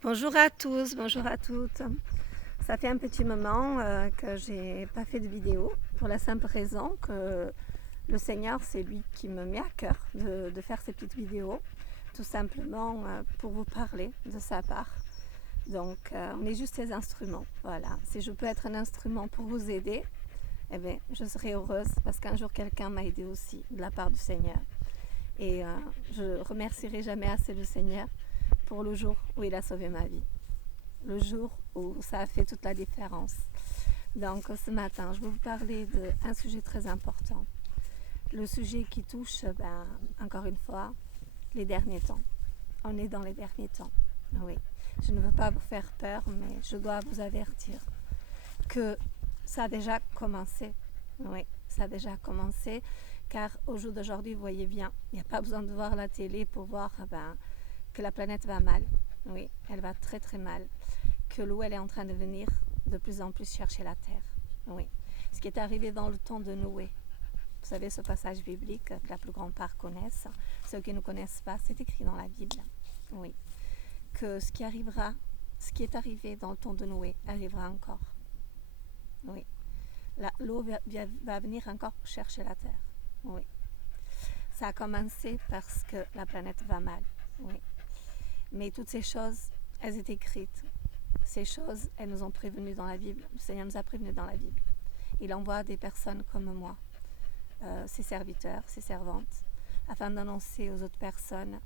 Bonjour à tous, bonjour à toutes. Ça fait un petit moment que j'ai pas fait de vidéo pour la simple raison que le Seigneur, c'est lui qui me met à cœur de faire ces petites vidéos, tout simplement pour vous parler de sa part. Donc on est juste ses instruments, voilà. Si je peux être un instrument pour vous aider, eh bien, je serai heureuse parce qu'un jour quelqu'un m'a aidé aussi de la part du Seigneur. Et je remercierai jamais assez le Seigneur pour le jour où il a sauvé ma vie. Le jour où ça a fait toute la différence. Donc ce matin, je vais vous parler d'un sujet très important. Le sujet qui touche, encore une fois, les derniers temps. On est dans les derniers temps. Oui. Je ne veux pas vous faire peur, mais je dois vous avertir que ça a déjà commencé. Oui, ça a déjà commencé, car au jour d'aujourd'hui, vous voyez bien, il n'y a pas besoin de voir la télé pour voir que la planète va mal. Oui, elle va très très mal. Que l'eau, elle est en train de venir de plus en plus chercher la terre. Oui. Ce qui est arrivé dans le temps de Noé. Vous savez, ce passage biblique que la plus grande part connaissent. Ceux qui ne connaissent pas, c'est écrit dans la Bible. Oui. Que ce qui arrivera, ce qui est arrivé dans le temps de Noé, arrivera encore. Oui. L'eau va venir encore chercher la terre. Oui. Ça a commencé parce que la planète va mal. Oui. Mais toutes ces choses, elles étaient écrites. Ces choses, elles nous ont prévenus dans la Bible. Le Seigneur nous a prévenus dans la Bible. Il envoie des personnes comme moi, ses serviteurs, ses servantes, afin d'annoncer aux autres personnes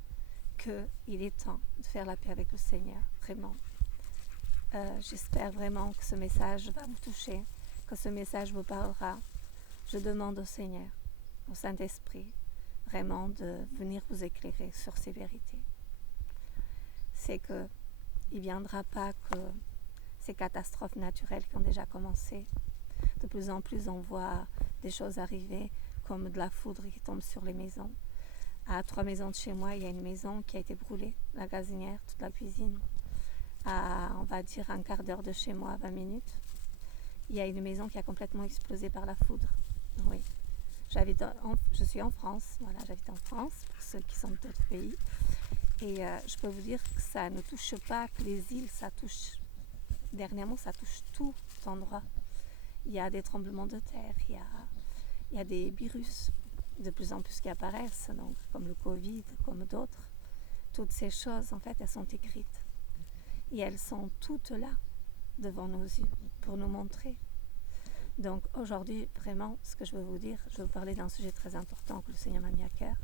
qu'il est temps de faire la paix avec le Seigneur, vraiment. J'espère vraiment que ce message va vous toucher, que ce message vous parlera. Je demande au Seigneur, au Saint-Esprit, vraiment de venir vous éclairer sur ces vérités. C'est qu'il ne viendra pas que ces catastrophes naturelles qui ont déjà commencé. De plus en plus, on voit des choses arriver comme de la foudre qui tombe sur les maisons. À 3 maisons de chez moi, il y a une maison qui a été brûlée, la gazinière, toute la cuisine. À, on va dire, un quart d'heure de chez moi, 20 minutes, il y a une maison qui a complètement explosé par la foudre. Oui. Je suis en France, voilà, j'habite en France, pour ceux qui sont d'autres pays. Et je peux vous dire que ça ne touche pas que les îles, ça touche, dernièrement, ça touche tout endroit. Il y a des tremblements de terre, il y a des virus de plus en plus qui apparaissent, donc, comme le Covid, comme d'autres. Toutes ces choses, en fait, elles sont écrites. Et elles sont toutes là, devant nos yeux, pour nous montrer. Donc aujourd'hui, vraiment, ce que je veux vous dire, je vais vous parler d'un sujet très important que le Seigneur m'a mis à cœur.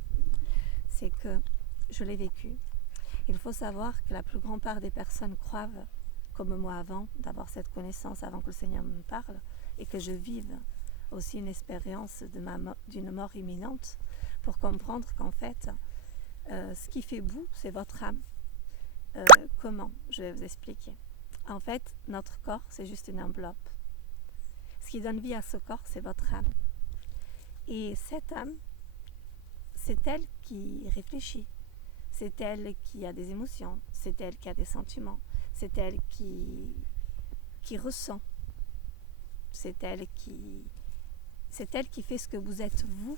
C'est que je l'ai vécu. Il faut savoir que la plus grande part des personnes croient, comme moi avant, d'avoir cette connaissance avant que le Seigneur me parle, et que je vive aussi une expérience d'une mort imminente, pour comprendre qu'en fait, ce qui fait bout, c'est votre âme. Comment? Je vais vous expliquer. En fait, notre corps, c'est juste une enveloppe. Ce qui donne vie à ce corps, c'est votre âme. Et cette âme, c'est elle qui réfléchit. C'est elle qui a des émotions. C'est elle qui a des sentiments. C'est elle qui ressent. C'est elle qui fait ce que vous êtes, vous,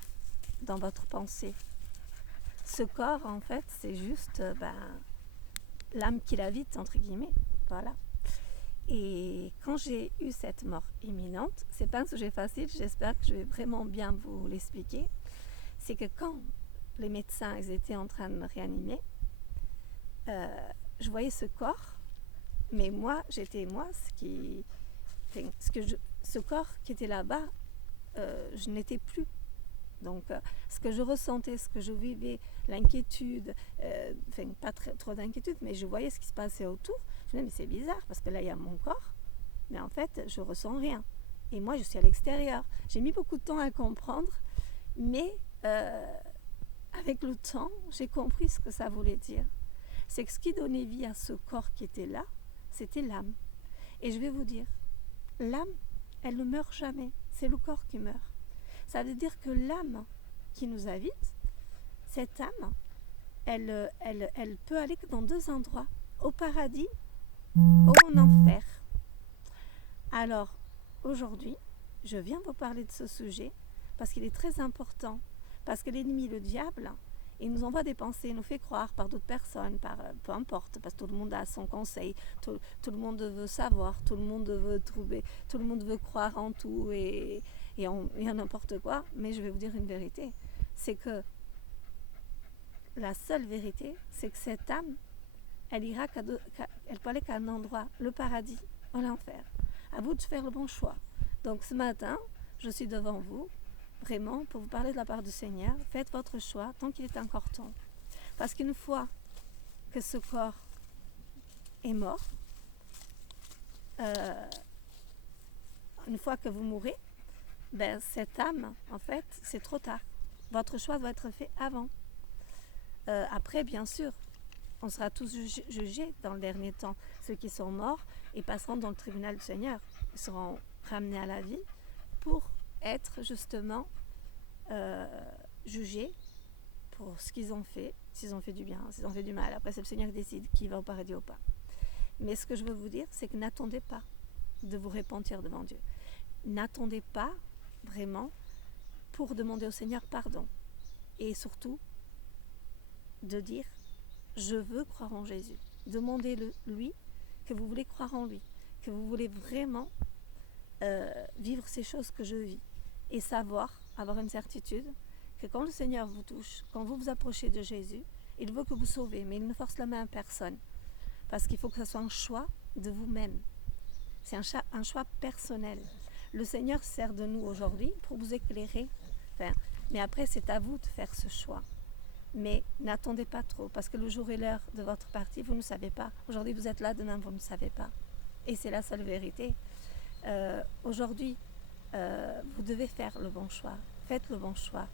dans votre pensée. Ce corps, en fait, c'est juste l'âme qui l'habite, entre guillemets. Voilà. Et quand j'ai eu cette mort imminente, c'est pas un sujet facile, j'espère que je vais vraiment bien vous l'expliquer. C'est que quand les médecins ils étaient en train de me réanimer, je voyais ce corps, mais moi, j'étais moi, ce corps qui était là-bas, je n'étais plus. Donc, ce que je ressentais, ce que je vivais, l'inquiétude, pas trop d'inquiétude, mais je voyais ce qui se passait autour. Je me disais, mais c'est bizarre, parce que là, il y a mon corps, mais en fait, je ressens rien. Et moi, je suis à l'extérieur. J'ai mis beaucoup de temps à comprendre, mais avec le temps, j'ai compris ce que ça voulait dire. C'est que ce qui donnait vie à ce corps qui était là, c'était l'âme. Et je vais vous dire, l'âme, elle ne meurt jamais. C'est le corps qui meurt. Ça veut dire que l'âme qui nous habite, cette âme, elle peut aller que dans 2 endroits, au paradis ou en enfer. Alors, aujourd'hui, je viens vous parler de ce sujet parce qu'il est très important, parce que l'ennemi, le diable, Il nous envoie des pensées, il nous fait croire par d'autres personnes, peu importe, parce que tout le monde a son conseil, tout le monde veut savoir, tout le monde veut trouver, tout le monde veut croire en tout et en n'importe quoi. Mais je vais vous dire une vérité, c'est que la seule vérité, c'est que cette âme, elle peut aller qu'à un endroit, le paradis ou l'enfer. À vous de faire le bon choix. Donc ce matin, je suis devant vous, vraiment, pour vous parler de la part du Seigneur. Faites votre choix tant qu'il est encore temps. Parce qu'une fois que ce corps est mort, une fois que vous mourrez, cette âme, en fait, c'est trop tard. Votre choix doit être fait avant. Après, bien sûr, on sera tous jugés dans le dernier temps. Ceux qui sont morts, ils passeront dans le tribunal du Seigneur. Ils seront ramenés à la vie pour être justement jugés pour ce qu'ils ont fait, s'ils ont fait du bien, s'ils ont fait du mal. Après, c'est le Seigneur qui décide qui va au paradis ou pas. Mais ce que je veux vous dire, c'est que n'attendez pas de vous repentir devant Dieu. N'attendez pas vraiment pour demander au Seigneur pardon. Et surtout, de dire je veux croire en Jésus. Demandez-le lui que vous voulez croire en lui, que vous voulez vraiment vivre ces choses que je vis et savoir, avoir une certitude que quand le Seigneur vous touche, quand vous vous approchez de Jésus, il veut que vous sauvez, mais il ne force la main à personne parce qu'il faut que ce soit un choix de vous-même. C'est un choix personnel. Le Seigneur sert de nous aujourd'hui pour vous éclairer, mais après c'est à vous de faire ce choix. Mais n'attendez pas trop, parce que le jour et l'heure de votre partie, vous ne savez pas. Aujourd'hui, vous êtes là, demain, vous ne savez pas. Et c'est la seule vérité. Aujourd'hui, vous devez faire le bon choix. Faites le bon choix.